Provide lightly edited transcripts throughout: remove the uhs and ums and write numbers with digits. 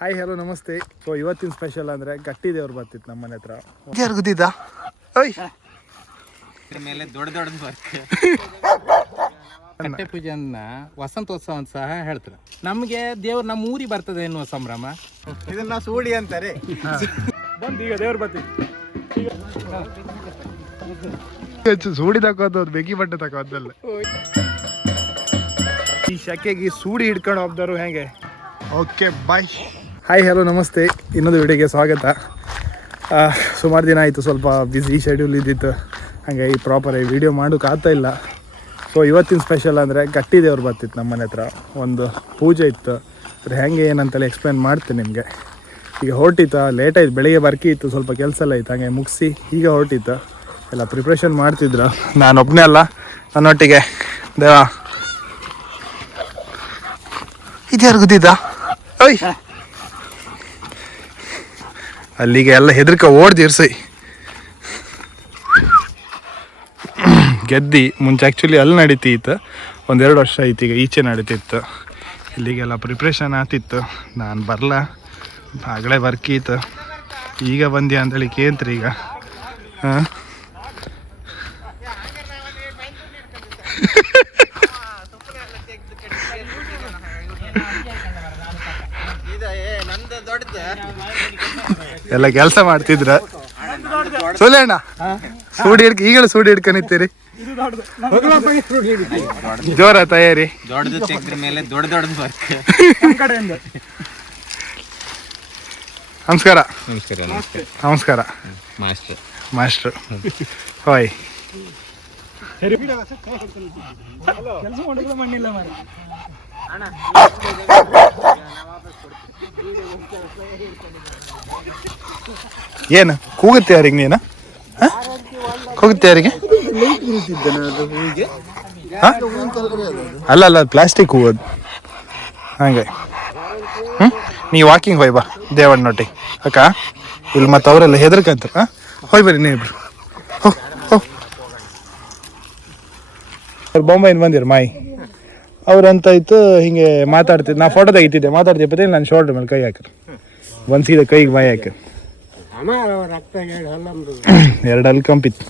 Hi hello ನಮಸ್ತೆ. So ಇವತ್ತಿನ special ಅಂದರೆ ಗಟ್ಟಿ ದೇವ್ರು ಬರ್ತಿತ್ತು ನಮ್ಮ ಮನೆ ಹತ್ರ. ಯಾರು ಗೊತ್ತಿದ್ದ? ಮೇಲೆ ದೊಡ್ಡ ಕಟ್ಟೆ ಪೂಜೆಯನ್ನ ವಸಂತೋತ್ಸವ ಅಂತ ಸಹ ಹೇಳ್ತಾರೆ. ನಮಗೆ ದೇವ್ರು ನಮ್ಮ ಊರಿಗೆ ಬರ್ತದೆ ಎನ್ನುವ ಸಂಭ್ರಮ. ಇದನ್ನ ಸೂಡಿ ಅಂತಾರೆ. ಬಂದು ಈಗ ದೇವ್ರು ಬರ್ತಿತ್ತು. ಸೂಡಿ ತಕೋದು ಬೆಗಿ ಬಟ್ಟೆ ತಕೋದಲ್ಲ. ಈ ಶಕೆಗೆ ಸೂಡಿ ಹಿಡ್ಕೊಂಡು ಹೋಗ್ದಾರು ಹೇಗೆ. Okay bye. ಹಾಯ್ ಹಲೋ ನಮಸ್ತೆ. ಇನ್ನೊಂದು ವಿಡಿಯೋಗೆ ಸ್ವಾಗತ. ಸುಮಾರು ದಿನ ಆಯಿತು, ಸ್ವಲ್ಪ ಬ್ಯುಸಿ ಶೆಡ್ಯೂಲ್ ಇದ್ದಿತ್ತು, ಹಾಗಾಗಿ ಪ್ರಾಪರಾಗಿ ವಿಡಿಯೋ ಮಾಡೋಕೆ ಆಗ್ತಾ ಇಲ್ಲ. ಸೊ ಇವತ್ತಿನ ಸ್ಪೆಷಲ್ ಅಂದರೆ ಗಟ್ಟಿ ದೇವ್ರು ಬರ್ತಿತ್ತು ನಮ್ಮ ಮನೆ ಹತ್ರ. ಒಂದು ಪೂಜೆ ಇತ್ತು, ಅದು ಹೇಗೆ ಏನಂತೇಳಿ ಎಕ್ಸ್ಪ್ಲೇನ್ ಮಾಡ್ತೀನಿ ನಿಮಗೆ. ಈಗ ಹೊರಟಿತ್ತು, ಲೇಟ್ ಆಯ್ತು, ಬೆಳಿಗ್ಗೆ ಬರ್ಕಿ ಇತ್ತು, ಸ್ವಲ್ಪ ಕೆಲಸ ಎಲ್ಲ ಇತ್ತು, ಹಾಗೆ ಮುಗಿಸಿ ಈಗ ಹೊರಟಿತ್ತು. ಎಲ್ಲ ಪ್ರಿಪ್ರೇಷನ್ ಮಾಡ್ತಿದ್ರು. ನಾನು ಒಬ್ಬನೇ ಅಲ್ಲ, ನನ್ನೊಟ್ಟಿಗೆ ದೇವ. ಇದ್ಯಾರು ಗೊತ್ತಿದ್ದ? ಅಲ್ಲಿಗೆ ಎಲ್ಲ ಹೆದರ್ಕ ಓಡ್ದಿರ್ಸಿ ಗೆದ್ದಿ. ಮುಂಚೆ ಆ್ಯಕ್ಚುಲಿ ಅಲ್ಲಿ ನಡೀತಿತ್ತು, 1-2 ವರ್ಷ ಆಯ್ತು, ಈಗ ಈಚೆ ನಡೀತಿತ್ತು. ಇಲ್ಲಿಗೆಲ್ಲ ಪ್ರಿಪ್ರೇಷನ್ ಆಗ್ತಿತ್ತು. ನಾನು ಬರಲ್ಲ, ಆಗಲೇ ಬರ್ಕೀತು, ಈಗ ಬಂದ್ಯಾ ಅಂತೇಳಿ ಕೇಂತ್ರಿ ಈಗ. ಹಾಂ ಎಲ್ಲ ಕೆಲಸ ಮಾಡ್ತಿದ್ರ. ಸೋಲೆಣ್ಣ ಸೂಡಿ ಹಿಡ್ಕ, ಈಗಲೂ ಸೂಡಿ ಹಿಡ್ಕೊಂಡಿರ್ತೀರಿ. ಜೋರ ತಯಾರಿ. ದೊಡ್ಡದು ತೆಗ್ದ್ರ ಮೇಲೆ ದೊಡ್ಡ ನಮಸ್ಕಾರ. ನಮಸ್ಕಾರ. ನಮಸ್ಕಾರ ಮಾಸ್ಟ್ರು. ಹೋಯ್ ಏನು ಕೂಗುತ್ತೆ ಯಾರಿಗೆ? ನೀನು ಕೂಗುತ್ತೆ ಯಾರಿಗೆ? ಅಲ್ಲ ಅಲ್ಲ, ಪ್ಲಾಸ್ಟಿಕ್ ಹೂವದು ಹಾಗೆ. ನೀವು ವಾಕಿಂಗ್ ಹೋಯ್ ಬಾ ದೇವಣ್ಣೊಟ್ಟಿಗೆ ಅಕ್ಕ. ಇಲ್ಲಿ ಮತ್ತೆ ಅವರೆಲ್ಲ ಹೆದರ್ಕಂತ. ಹೋಯ್ ಬರ್ರಿ ನೀವಿಬ್ರು. ಅವ್ರು ಬೊಂಬೈಯಿಂದ ಬಂದಿರು ಮಾಯಿ ಅವ್ರಂತ ಇತ್ತು. ಹಿಂಗೆ ಮಾತಾಡ್ತಿದ್ದು, ನಾ ಫೋಟೋ ತೆಗಿತಿದ್ದೆ, ಮಾತಾಡ್ತಿದ್ದೆ. ನಾನು ಶೋಲ್ಡ್ರ್ ಮೇಲೆ ಕೈ ಹಾಕ್ರಿ, ಒಂದು ಸೀದಾ ಕೈಗೆ ಬಾಯಿ ಹಾಕಿ 2 ಅಲ್ಲಿ ಕಂಪಿತ್ತು.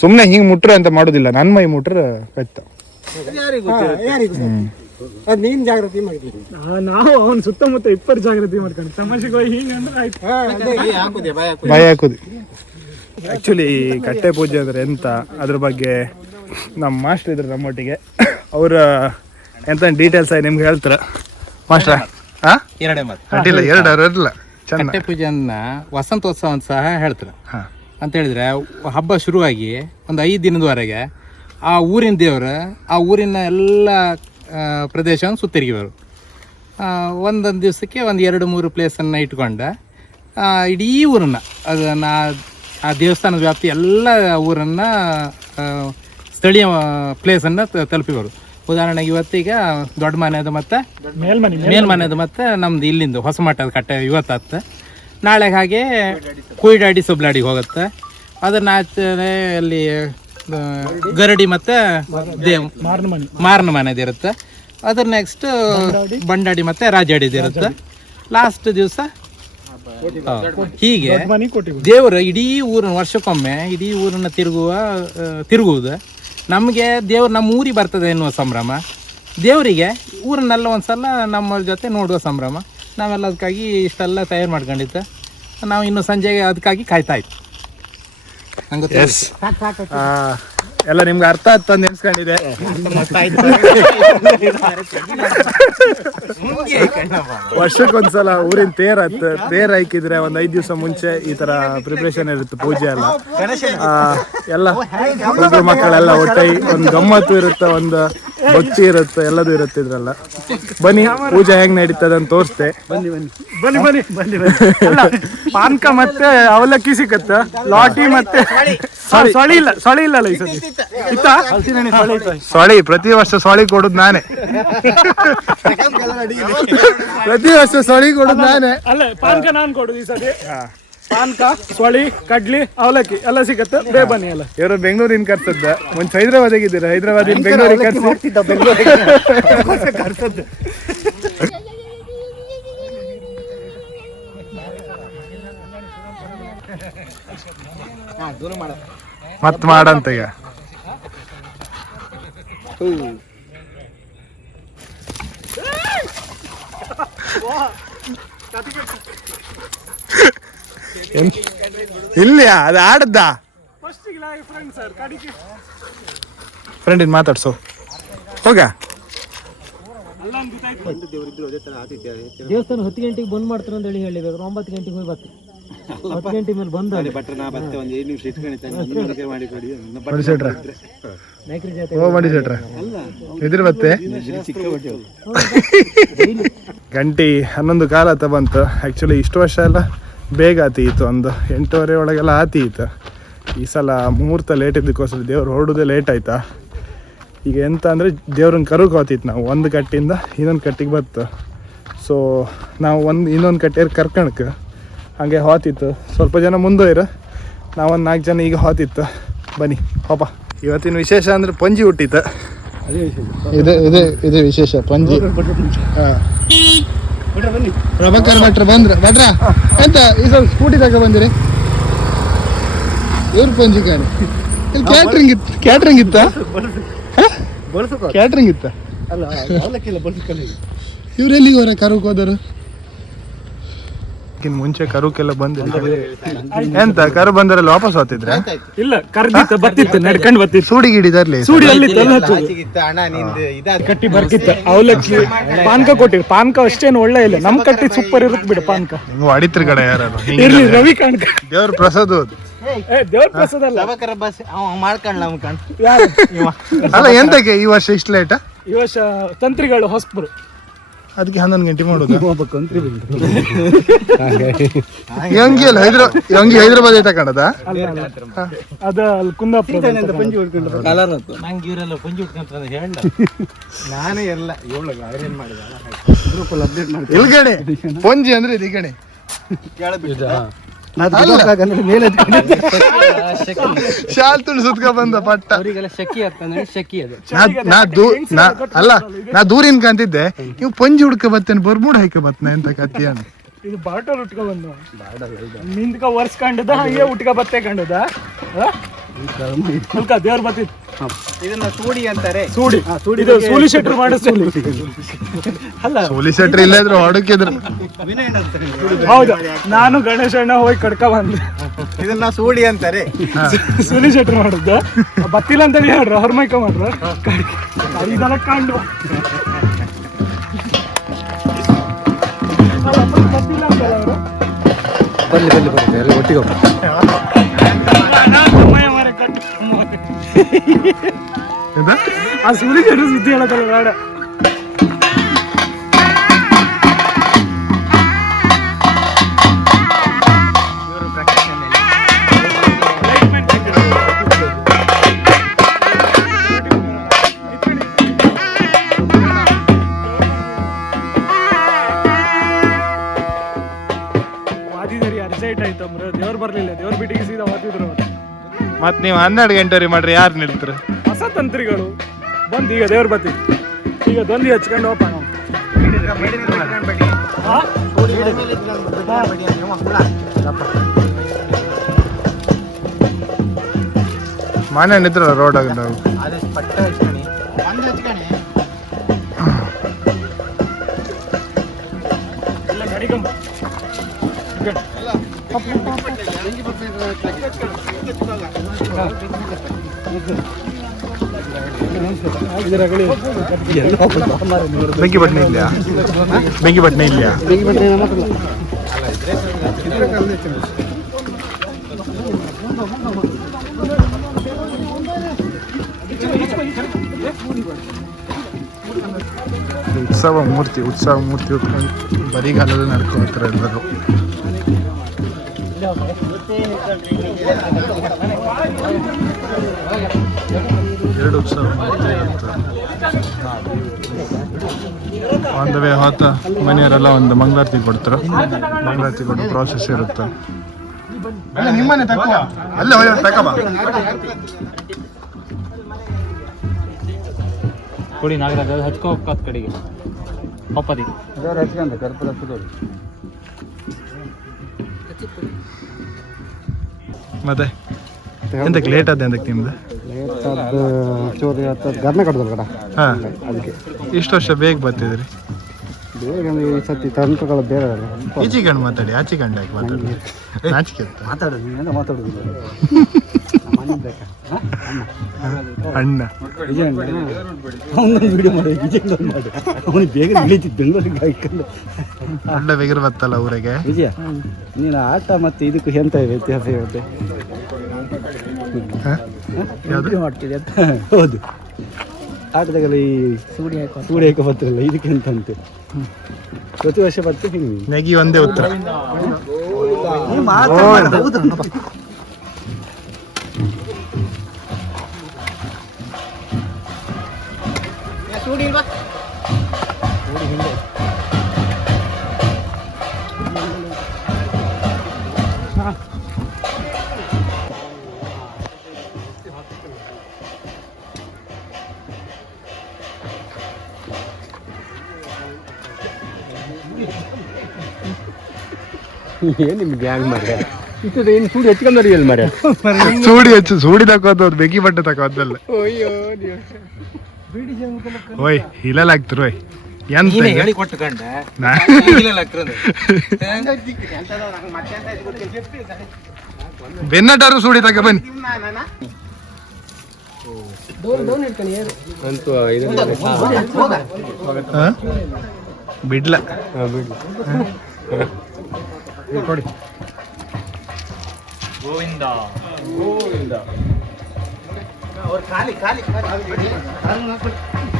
ಸುಮ್ಮನೆ ಹಿಂಗೆ ಮುಟ್ರೆ ಅಂತ ಮಾಡೋದಿಲ್ಲ, ನನ್ನ ಮೈ ಮುಟ್ರೆ ಕತ್ತ. ನೀನ್ ಜಾಗೃತಿ ಮಾಡ್ತೀನಿ, ನಾವು ಅವನ್ ಸುತ್ತಮುತ್ತ 20 ಜಾಗೃತಿ ಮಾಡ್ಕೊಂಡು ತಮಾಷೆಗೆ ಹಿಂಗೆ ಅಂದ್ರೆ ಆಯ್ತು ಬಾಯಿ ಹಾಕೋದು. ಆ್ಯಕ್ಚುಲಿ ಕಟ್ಟೆ ಪೂಜೆ ಅಂದರೆ ಎಂತ, ಅದ್ರ ಬಗ್ಗೆ ನಮ್ಮ ಮಾಸ್ಟರ್ ಇದ್ರು ನಮ್ಮೊಟ್ಟಿಗೆ. ಅವ್ರ ಎಂತ ಡೀಟೇಲ್ಸ್ ಆಗಿ ನಿಮ್ಗೆ ಹೇಳ್ತಾರೆ ಮಾಸ್ಟ್ರ. ಹಾಂ ಎರಡೇ ಮಾತು ಅಡ್ಡಿಲ್ಲ, 2 ಅವರಿಲ್ಲ. ಕಟ್ಟೆ ಪೂಜೆಯನ್ನ ವಸಂತೋತ್ಸವ ಅಂತ ಸಹ ಹೇಳ್ತಾರೆ. ಹಾಂ ಅಂತ ಹೇಳಿದ್ರೆ ಹಬ್ಬ ಶುರುವಾಗಿ ಒಂದು 5 ದಿನದವರೆಗೆ ಆ ಊರಿನ ದೇವರು ಆ ಊರಿನ ಎಲ್ಲ ಪ್ರದೇಶವನ್ನು ಸುತ್ತಿರುಗಿವರು. ಒಂದೊಂದು ದಿವಸಕ್ಕೆ 1-2-3 ಪ್ಲೇಸನ್ನು ಇಟ್ಕೊಂಡು ಇಡೀ ಊರನ್ನು, ಅದನ್ನು ಆ ದೇವಸ್ಥಾನದ ವ್ಯಾಪ್ತಿ ಎಲ್ಲ ಊರನ್ನು, ಸ್ಥಳೀಯ ಪ್ಲೇಸನ್ನು ತಲುಪಿವರು. ಉದಾಹರಣೆಗೆ ಇವತ್ತೀಗ ದೊಡ್ಡ ಮನೆಯದು ಮತ್ತು ಮೇಲ್ಮನೆಯದು ಮತ್ತು ನಮ್ದು ಇಲ್ಲಿಂದ ಹೊಸ ಮಟ್ಟದ ಕಟ್ಟೆ ಇವತ್ತು. ನಾಳೆಗೆ ಹಾಗೆ ಕುಯ್ಡಾಡಿ ಸುಬ್ಲಾಡಿಗೆ ಹೋಗುತ್ತೆ. ಅದನ್ನ ಅಲ್ಲಿ ಗರಡಿ ಮತ್ತು ಮಾರನ ಮನೆದು ಇರುತ್ತೆ. ಅದ್ರ ನೆಕ್ಸ್ಟ್ ಬಂಡಾಡಿ ಮತ್ತು ರಾಜಾಡಿದು ಇರುತ್ತೆ. ಲಾಸ್ಟ್ ದಿವಸ ಹೀಗೆ ದೇವರು ಇಡೀ ಊರನ್ನ ವರ್ಷಕ್ಕೊಮ್ಮೆ ಇಡೀ ಊರನ್ನ ತಿರುಗುವುದು. ನಮಗೆ ದೇವ್ರು ನಮ್ಮ ಊರಿಗೆ ಬರ್ತದೆ ಎನ್ನುವ ಸಂಭ್ರಮ. ದೇವರಿಗೆ ಊರನ್ನೆಲ್ಲ ಒಂದ್ಸಲ ನಮ್ಮ ಜೊತೆ ನೋಡುವ ಸಂಭ್ರಮ. ನಾವೆಲ್ಲ ಅದಕ್ಕಾಗಿ ಇಷ್ಟೆಲ್ಲ ತಯಾರು ಮಾಡ್ಕೊಂಡಿದ್ದೆ. ನಾವು ಇನ್ನು ಸಂಜೆಗೆ ಅದಕ್ಕಾಗಿ ಕಾಯ್ತಾ ಇತ್ತು. ಎಲ್ಲ ನಿಮ್ಗೆ ಅರ್ಥ ಆಯ್ತು ಅಂತ ಎನ್ಸ್ಕೊಂಡಿದೆ. ವರ್ಷಕ್ಕೊಂದ್ಸಲ ಊರಿನ ತೇರ್ ಹಾಕಿದ್ರೆ 5 ದಿವಸ ಮುಂಚೆ ಈ ತರ ಪ್ರಿಪ್ರೇಷನ್ ಇರುತ್ತೆ, ಪೂಜೆ ಎಲ್ಲ. ಎಲ್ಲ ಹುಡುಗರು ಮಕ್ಕಳೆಲ್ಲ ಒಟ್ಟೈ ಒಂದು ಗಮ್ಮತ್ತು ಇರುತ್ತೆ, ಒಂದು ಭಕ್ತಿ ಇರುತ್ತೆ, ಎಲ್ಲದೂ ಇರುತ್ತೆ ಇದ್ರಲ್ಲ. ಬನ್ನಿ ಪೂಜೆ ಹೆಂಗ್ ನಡೀತದೆ ಅಂತ ತೋರಿಸ್ತೆ. ಪಾನ್ಕ ಮತ್ತೆ ಅವಲಕ್ಕಿ ಸಿಕ್ಕತ್ತ, ಲಾಟಿ ಮತ್ತೆ ಸೊಳಿ ಇಲ್ಲಲ್ಲ ಈ ಸತಿ. ಸೊಳಿ ಪ್ರತಿ ವರ್ಷ ಸೊಳಿ ಕೊಡುದು ನಾನೇ. ಪ್ರತಿ ವರ್ಷ ಸೊಳಿ ಕೊಡುದು ನಾನೇ. ಅಲ್ಲ, ಪಾನ್ಕ ನಾನ್ ಕೊಡುದು ಈ ಸತಿ. ಪಾನ್ಕ, ಸೊಳಿ, ಕಡ್ಲಿ, ಅವಲಕ್ಕಿ ಎಲ್ಲ ಸಿಗತ್ತೆ. ಬನ್ನಿ ಎಲ್ಲ. ಇವರು ಬೆಂಗಳೂರಿನ ಕರ್ಸದ್ದ. ಮುಂಚೆ ಹೈದ್ರಾಬಾದಿಗೆ ಇದ್ದೀರಾ, ಹೈದ್ರಾಬಾದಿನ ಬೆಂಗಳೂರಿಗೆ ಕರ್ಸದ್ದು. ಮತ್ ಮಾಡಂತ ಈಗ ಇಲ್ಲ ಅದು ಆಡದ್ದ ಫ್ರೆಂಡ್ ಮಾತಾಡ್ಸು ಹೋಗ. ದೇವಸ್ಥಾನ 10 ಗಂಟೆಗೆ ಬಂದ್ ಮಾಡ್ತಾರೆ ಅಂತ ಹೇಳಿ ಬೇಕಾದ್ರೆ 9 ಗಂಟೆಗೆ ಹೋಗಿ ಬರ್ತೀವಿ. 10 ಗಂಟೆ ಮೇಲೆ ಬಂದ ಇದ್ರ ಮತ್ತೆ ಗಂಟೆ 11 ಕಾಲ ಆತ ಬಂತು. ಆ್ಯಕ್ಚುಲಿ ಇಷ್ಟು ವರ್ಷ ಎಲ್ಲ ಬೇಗ ಆತೀತು, ಒಂದು 8:30 ಒಳಗೆಲ್ಲ ಆತೀತು. ಈ ಸಲ ಮುಹೂರ್ತ ಲೇಟ್ ಇದ್ದಕ್ಕೋಸ್ಕರ ದೇವ್ರು ಹೊರಡೋದೇ ಲೇಟ್ ಆಯ್ತಾ. ಈಗ ಎಂತ ಅಂದರೆ ದೇವ್ರನ್ನ ಕರುಗೆ ಹೋತಿತ್ತು ನಾವು, ಒಂದು ಕಟ್ಟಿಂದ ಇನ್ನೊಂದು ಕಟ್ಟಿಗೆ ಬತ್ತು. ಸೊ ನಾವು ಇನ್ನೊಂದು ಕಟ್ಟಿಯರ್ ಕರ್ಕಣಕ್ಕೆ ಹಾಗೆ ಹೋತಿತ್ತು. ಸ್ವಲ್ಪ ಜನ ಮುಂದೋಯ್ರು, ನಾವೊಂದು 4 ಜನ ಈಗ ಹೋತಿತ್ತು. ಬನ್ನಿ ಪಾಪ. ಇವತ್ತಿನ ವಿಶೇಷ ಅಂದರೆ ಪಂಜಿ ಹುಟ್ಟಿತ್ತು. ಇದೇ ವಿಶೇಷ, ಪಂಜಿ. ಹಾಂ, ಪ್ರಭಾಕರ್ ಭಟ್ರ ಭಟ್ರ ಎಂತ ಈ ಸ್ವಲ್ಪ ಸ್ಕೂಟಿ ತಗೊ ಬಂದಿರಿ? ಇವ್ರ ಪಂಜಿ ಕಾಣಿ. ಇಲ್ಲಿ ಕ್ಯಾಟ್ರಿಂಗ್ ಇತ್ತ ಕ್ಯಾಟ್ರಿಂಗ್ ಇತ್ತ ಇವ್ರೆಲ್ಲಿಗೆ ಹೊರ ಕರುಕ್ ಹೋದರು? ಮುಂಚೆ ಕರುಕೆಲ್ಲ ಬಂದಿಲ್ಲ. ಎಂತ ಕರು ಬಂದರಲ್ಲಿ ವಾಪಸ್ ಹೋಗ್ತಿದ್ರೆ? ಇಲ್ಲ, ಕರ್ದಿತ್ತು ಬತ್ತಿತ್ತು, ನಡ್ಕೊಂಡು ಬತ್ತಿತ್ತು. ಸೂಡಿ ಗಿಡಿದಲ್ಲಿ ಸೂಡಿ ಅಲ್ಲಿ ಕಟ್ಟಿ ಬರ್ತಿತ್ತು. ಅವಲಕ್ಕಿ ಪಾನ್ಕ ಕೊಟ್ಟಿರು. ಪಾನ್ಕ ಅಷ್ಟೇನು ಒಳ್ಳೆ ಇಲ್ಲ, ನಮ್ ಕಟ್ಟಿ ಸೂಪರ್ ಇರುತ್ತೆ ಬಿಡು ಪಾನ್ಕ. ನೀವು ಅಡಿತ್ರ ಕಡೆ ಯಾರು ಇರ್ಲಿ, ರವಿ ಕಾಣ್ಕ ದೇವ್ರ ಪ್ರಸಾದ ದೇವ್ರ ಪ್ರಸಾದ ಅಲ್ಲ. ಅಲ್ಲ ಎಂತಕ್ಕೆ ಈ ವರ್ಷ ಇಷ್ಟು ಲೇಟ? ಈ ವರ್ಷ ತಂತ್ರಿಗಳು ಹೊಸಬರು, ಅದಕ್ಕೆ 11 ಗಂಟೆ ಮಾಡೋದು. ಹಂಗೆ ಹೈದ್ರಾಬಾದ್ ಐತ ಕಾಣದ ಅದ ಅಲ್ಲಿ ಕುಂದಾಪುರ. ನಂಗೆ ಇವರೆಲ್ಲ ಪಂಜಿ ಉಟ್ಕೊಂತ ಹೇಳ ನಾನೇ ಎಲ್ಲ ಇಲ್ಗಣೆ ಪಂಜಿ ಅಂದ್ರೆ ಇದೀಗಣೆ ಶಾಲ್ ತುಳು ಸುತ್ಕ ಬಂದ ಪಟ್ಟ. ಅವರಿಗೆಲ್ಲ ಶಕಿ ಆಗ್ತಂದ್ರೆ ಶಕಿ ಅದು. ನಾ ದೂರಿನ ಕಾಂತಿದ್ದೆ, ನೀವು ಪಂಜಿ ಹುಡ್ಕ ಬತ್ತೇನೆ ಬರ್ಮೂಡ್ ಹಾಕ ಬತ್ತನ ಎಂತ ಕತ್ತಿ ಅಂತ. ಇದು ಬಾಟಲ್ ಉಟ್ಕ ಬಂದು ನಿಂತ್ಕ ಒರ್ಸ್ಕೊಂಡದ, ಹಂಗೆ ಉಟ್ಕ ಬತ್ತೆ ಕಂಡದ. ದೇವ್ರ ಬತ್ತಿತ್ತು. ಇದನ್ನ ಸೂಡಿ ಅಂತಾರೆ. ಸೂಡಿ ಇದು ಸೂಲಿ ಶೆಟ್ರು ಮಾಡೋ ಸೂಲಿ ಅಲ್ಲ. ಸೂಲಿ ಶೆಟ್ರು ಇಲ್ಲದ್ರು ಹೊಡಕಿದ್ರು. ಹೌದು, ನಾನು ಗಣೇಶ ಅಣ್ಣ ಹೋಗಿ ಕಡ್ಕ ಬಂದೆ. ಇದನ್ನ ಸೂಡಿ ಅಂತಾರೆ. ಸೂಲಿ ಶೆಟ್ರು ಮಾಡುದು ಬತ್ತಿಲ್ಲ ಅಂತ ಹೇಳ್ರ, ಅವ್ರ ಮೈಕ ಮಾಡ್ರ ಇದೆಲ್ಲ ಕಂಡು ಬತ್ತಿಲ್ಲ ಅಂತಲ್ಲ ಅವರು. ಬರ್ಲಿ ಒಟ್ಟಿಗೆ ಆ ಸೂಲಿ ಶೆಟ್ರು ಸುದ್ದಿ ಹೇಳತ್ತಲ್ಲ ಬೇಡ. ಅರ್ಜೆಂಟ್ ಆಯ್ತಮ್ರ, ದೇವ್ರು ಬರ್ಲಿಲ್ಲ. ದೇವ್ರ ಬಿಟ್ಟಿಗೆ ಸೀದಾ ಓದಿದ್ರು. ಮತ್ ನೀವು 12 ಗಂಟೆ ಮಾಡ್ರಿ, ಯಾರು ನಿಲ್ತಾರೆ? ಹೊಸ ತಂತ್ರಿಗಳು ಬಂದು ಈಗ ದೇವ್ರ ಬತ್ತಿ ಈಗ ದೊಂದಿ ಹಚ್ಕೊಂಡು ಹೋಪ ನಾವು. ಮನೆ ನಿತ್ರ ರೋಡ್ ಆಗ ನಾವು ಬೆಂಕಿ ಬಟ್ಟೆ ಇಲ್ಲ, ಬೆಂಕಿ ಬಟ್ಟೆ ಇಲ್ಲ. ಉತ್ಸವ ಮೂರ್ತಿ ಉಟ್ಕೊಂಡು ಬರಿಗಾಲಲ್ಲಿ ನಡ್ಕೊಳ್ತಾರೆ ಎಲ್ಲರೂ. ಎರಡು ಉತ್ಸವ ಮೂರ್ತಿ ಇರುತ್ತೆ. ಒಂದು ವೇ ಹೊತ್ತ ಮನೆಯವರೆಲ್ಲ ಒಂದು ಮಂಗಳಾರತಿ ಕೊಡ್ತಾರೆ. ಮಂಗಳಾರತಿ ಕೊಡೋ ಪ್ರಾಸೆಸ್ ಇರುತ್ತೆ. ನಿಮ್ಮನೆ ತಕ್ಕ ಅಲ್ಲೇ ತಕಬ ಕೊಡಿ ನಾಗರಾಜ ಹಚ್ಕೋ ಹೋಗ್ಕಾತ್ ಕಡೆಗೆ ಪಪ್ಪದಿ ಹಚ್ಕೊಂಡ ಕರ್ಪೂರ ಹಚ್ಕೊಳ್ಳಿ. ಮತ್ತೆ ಎಂತಕ್ಕೆ ಲೇಟ್ ಆದ ಎಂತಕ್ಕೆ ನಿಮ್ದು? ಚೂರು ಗರ್ನ ಕಟ್ಟದಲ್ಲ ಕಡ ಹಾಂ, ಅದಕ್ಕೆ ಇಷ್ಟು ವರ್ಷ ಬೇಗ ಬರ್ತಿದ್ರಿ. ಬೇಗ ಈ ಸತಿ ತಂತ್ರಗಳು ಬೇರೆ ಈಚೆ ಗಂಡು ಮಾತಾಡಿ, ಆಚೆ ಗಂಡು ಯಾಕೆ ಮಾತಾಡಿ? ನಾಚಿಕೆ ಮಾತಾಡೋದು ನೀನು ಮಾತಾಡೋದಿಲ್ಲ. ಅಣ್ಣ ಅವನೊಂದು ವಿಡಿಯೋ ಮಾಡಿ ವಿಜಯ್ ಮಾಡಿ ಅವನಿಗೆ ಬೇಗ ಬೆಳೀತಿದ್ದು ಬೆಂಗಳೂರಿಗೆ ಹಾಕೊಂಡು ಒಳ್ಳೆ ಬೇಗರ ಬತ್ತಲ್ಲ ಊರಿಗೆ. ವಿಜಯ ನೀನು ಆಟ ಮತ್ತು ಇದಕ್ಕೂ ಎಂತ ವ್ಯತ್ಯಾಸ ಇರುತ್ತೆ? ಯಾವುದು ಮಾಡ್ತಿದೆ ಅಂತ. ಹೌದು, ಆಟದಾಗೆಲ್ಲ ಈ ಸೂಡಿ ಹಾಕೋ ಬರ್ತಿರಲ್ಲ, ಇದಕ್ಕೆ ಎಂತಂತೆ ಪ್ರತಿ ವರ್ಷ ಬರ್ತೀವಿ ಹಿಂಗೆ. ನೆಗಿ ಒಂದೇ ಉತ್ತರ. ಏನು ನಿಮ್ಗೆ ಗ್ಯಾಂಗ್ ಮಾರ್ರೆ ಇತ್ತು ಏನು ಸೂಡಿ ಹಚ್ಕೊಂಡು ಎಲ್ಲಿ ಮಾರ್ರೆ? ಸೂಡಿ ಹಚ್ಚು, ಸೂಡಿ ತಕೋದು ಬೆಗಿ ಬಟ್ಟೆ ತಕೋದಲ್ಲ. ಓಯ್ ಹಿಲಲ್ ಆಗ್ತಿರು ಓಯ್ ಎಂತ ಹೇಳಿ ಕೊಟ್ಟು ಕಂಡ ಬೆನ್ನಟಾರು ಸೂಡಿ ತಕ ಬನ್ನಿ. ಬಿಡ್ಲ ಕೊಡಿ.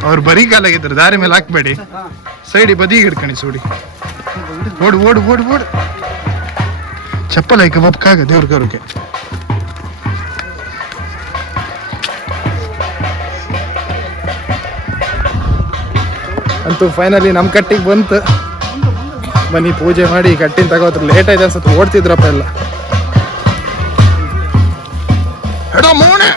ಅವ್ರು ಬರೀ ಕಾಲಾಗಿದ್ದಾರೆ, ದಾರಿ ಮೇಲೆ ಹಾಕ್ಬೇಡಿ, ಸೈಡಿ ಬದಿಗೆ ಹಿಡ್ಕಣಿ ಸೂಡಿ. ಓಡು ಓಡು ಓಡು ಓಡು. ಚಪ್ಪಲ್ ಆಯ್ಕೆ ಬಪ್ಕಾಗ ದೇವ್ರ ಕರುಕೆ. ಅಂತೂ ಫೈನಲಿ ನಮ್ಮ ಕಟ್ಟಿಗೆ ಬಂತು. ಬನ್ನಿ ಪೂಜೆ ಮಾಡಿ ಕಟ್ಟಿನ ತಗೋತ್ರ. ಲೇಟ್ ಆಯ್ತು ಅನ್ಸುತ್ತೆ, ಓಡ್ತಿದ್ರಪ್ಪ ಎಲ್ಲ. ಎಡೋ ಮೋಣೆ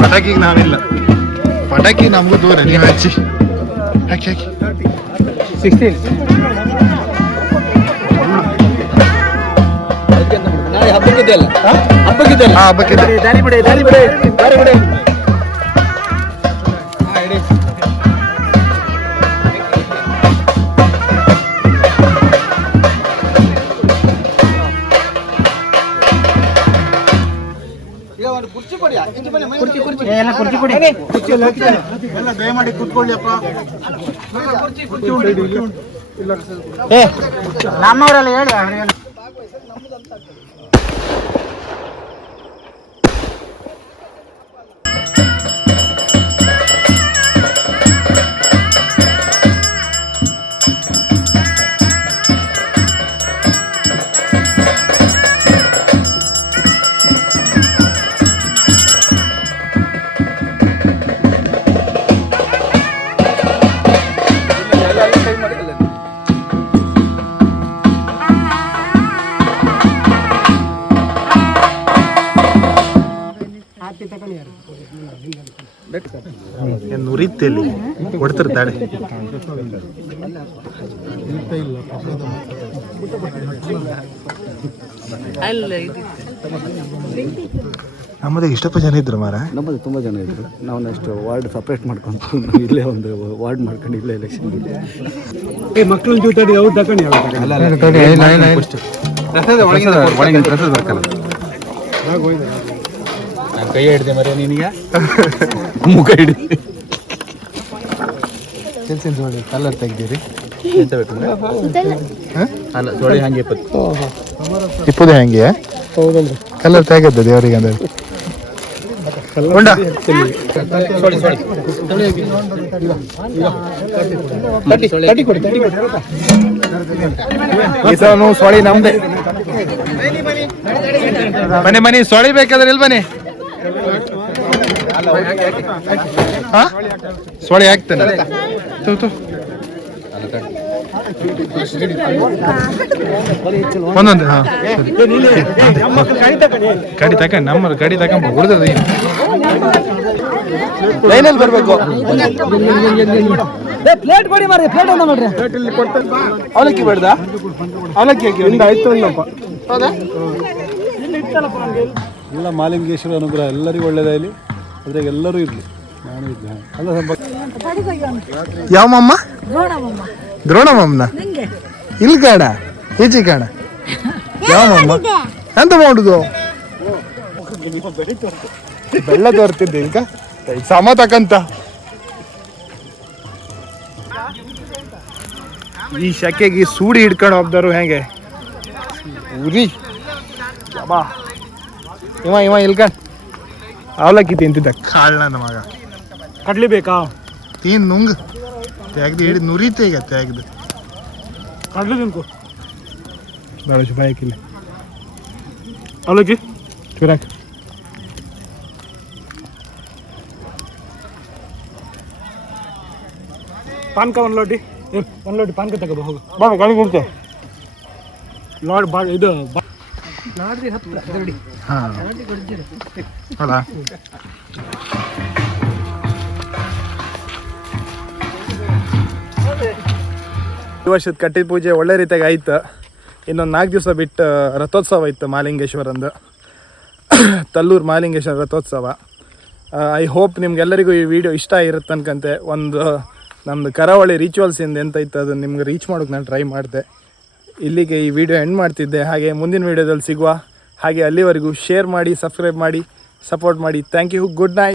ಪಟಾಕಿಗೆ ನಾವಿಲ್ಲ, ಪಟಾಕಿ ನಮಗೂ ದೂರ. ನೀವು ಹಚ್ಚಿ ಹಾಕಿ ಹಾಕಿ. 16 ನಾಳೆ ಹಬ್ಬಕ್ಕಿದೆ ಅಲ್ಲ? ಹಬ್ಬಕ್ಕಿದೆ ಹಾ, ಹಬ್ಬಕ್ಕೆ ದಾರಿ ಬಿಡಿ ದಾರಿ ಬಿಡಿ ದಾರಿ ಬಿಡಿ. ದಯಮಾಡಿ ಕೂತ್ಕೊಳ್ಳಿ ಅಪ್ಪ. ನಮ್ಮವರೆಲ್ಲ ಹೇಳಿ ಅವರಿಗೆ. ನುರಿತೇಲಿ ಹೊಡ್ತಿರ್ತಾಳೆ. ನಮ್ಮದೇ ಇಷ್ಟಪ್ಪ ಜನ ಇದ್ರು ಮಾರ. ನಮ್ಮದು ತುಂಬ ಜನ ಇದ್ರು. ನಾವು ನೆಕ್ಸ್ಟ್ ವಾರ್ಡ್ ಸಪ್ರೇಟ್ ಮಾಡ್ಕೊಂಡು ಇಲ್ಲೇ ಒಂದು ವಾರ್ಡ್ ಮಾಡ್ಕೊಂಡು ಇಲ್ಲೇ ಎಲೆಕ್ಷನ್ ಮಕ್ಕಳು ಜೊತೆ ಅವ್ರು ತಗೊಂಡು ಕೈ ಹಿಡ್ದೆ ಮರ ನಿನಗೆ ಮುಖ ಹಿಡಿ. ಕೆಲಸ ಕಲರ್ ತೆಗ್ದಿರಿ ಎಂತ ಬೇಕು ಅಲ್ಲ ಸೊಳ್ಳೆ ಹಂಗೆ ಇಪ್ಪದೇ ಹಂಗೆ ಕಲರ್ ತೆಗದ್ದ ದೇವರಿಗೆ ಅಂದ್ರೆ ಸೊಳಿ ನಮ್ದೆ. ಬನ್ನಿ ಬನ್ನಿ, ಸೊಳಿ ಬೇಕಾದ್ರೆ ಇಲ್ಲಿ ಬನ್ನಿ. ಹಾ ಸೊಳ್ಳೆ ಹಾಕ್ತೇನೆ ತು ಒಂದೊಂದು ಹಾಂ ಗಾಡಿ ತಗೊಂಡು ನಮ್ಮ ಗಾಡಿ ತಗೊಂಡು ಹುಡ್ದದ ಲೈನಲ್ಲಿ ಬರಬೇಕು. ಪ್ಲೇಟ್ ಕೊಡಿ ಮಾರಿ, ಪ್ಲೇಟ್ ಅನ್ನ ಮಾಡ್ರಿ. ಅವಲಕ್ಕಿ ಬೇಡ್ದ ಅವಲಕ್ಕಿ ಹಾಕಿ ಒಂದು ಆಯ್ತು ಒಂದಪ್ಪ. ಹೌದಾ? ಎಲ್ಲ ಮಾಲಿಂಗೇಶ್ವರ ಅನುಗ್ರಹ ಎಲ್ಲರಿಗೂ ಒಳ್ಳೆಯದಾಗಲಿ, ಅದ್ರಾಗ ಎಲ್ಲರೂ ಇರಲಿ. ನಾನು ಇದ್ದೆ ಅಲ್ಲ ಯಾವ ಮಮ್ಮ? ದ್ರೋಣಮ್ಮನ ಇಲ್ಲಿ ಕಾಣ ಈಚೆ ಕಾಣ. ಯಾವ ಮಮ್ಮ ಎಂತ ಮಾಡುದು? ಬೆಲ್ಲ ತೋರ್ತಿದ್ದೆ ಈಗ ಸಮ ತಕಂತ. ಈ ಶಕೆಗೆ ಸೂಡಿ ಹಿಡ್ಕೊಂಡು ಹೋಗ್ದಾರು ಹೆಂಗೆ ಉರಿ ಬಾ. ಇವ ಇಲ್ಕಂಡ್ ಅವಲಕ್ಕಿ ತಿಂತಿದ್ದ ಕಾಳ್ ನನ್ನ ಮಗ. ಕಡ್ಲಿ ಬೇಕಾ? ತೀನ್ ನುಂಗ್ ತೆಗ್ದು ಹಿಡಿದು ನುರಿತೆ ಈಗ ತೆಗ್ದು ಕಡ್ಲಿ ತಿನ್ಕೋ. ಬೇಡ ಬಾಯಕಿಲ್ಲ ಅವಲಕ್ಕಿ ಚೂರಾಕ್. ಪಾನ್ಕ ಒಂದು ಲೋಟಿ, ಒಂದು ಲೋಟಿ ಪಾನ್ಕ ತಗೋಬ ಹೋಗು. ಬಾ ಕಣಿ ಕೊಡ್ತೆ ಲಾಡ್ ಬಾ ಇದು ಹಾಂ ಅಲ್ಲ. ಈ ವರ್ಷದ ಕಟ್ಟಿದ ಪೂಜೆ ಒಳ್ಳೆ ರೀತಿಯಾಗಿ ಆಯ್ತು. ಇನ್ನೊಂದು 4 ದಿವಸ ಬಿಟ್ಟು ರಥೋತ್ಸವ ಇತ್ತು ಮಾಲಿಂಗೇಶ್ವರಂದು, ತಲ್ಲೂರು ಮಾಲಿಂಗೇಶ್ವರ ರಥೋತ್ಸವ. ಐ ಹೋಪ್ ನಿಮ್ಗೆಲ್ಲರಿಗೂ ಈ ವಿಡಿಯೋ ಇಷ್ಟ ಇರುತ್ತೆ ಅನ್ಕಂತೆ. ಒಂದು ನಮ್ಮದು ಕರಾವಳಿ ರಿಚುವಲ್ಸಿಂದ ಎಂತ ಇತ್ತು ಅದನ್ನು ನಿಮ್ಗೆ ರೀಚ್ ಮಾಡೋಕೆ ನಾನು ಟ್ರೈ ಮಾಡಿದೆ. ಇಲ್ಲಿಗೆ ಈ ವಿಡಿಯೋ ಎಂಡ್ ಮಾಡ್ತಿದ್ದೆ. ಹಾಗೆ ಮುಂದಿನ ವೀಡಿಯೋದಲ್ಲಿ ಸಿಗುವ. ಹಾಗೆ ಅಲ್ಲಿವರೆಗೂ ಶೇರ್ ಮಾಡಿ, ಸಬ್ಸ್ಕ್ರೈಬ್ ಮಾಡಿ, ಸಪೋರ್ಟ್ ಮಾಡಿ. Thank you. Good night.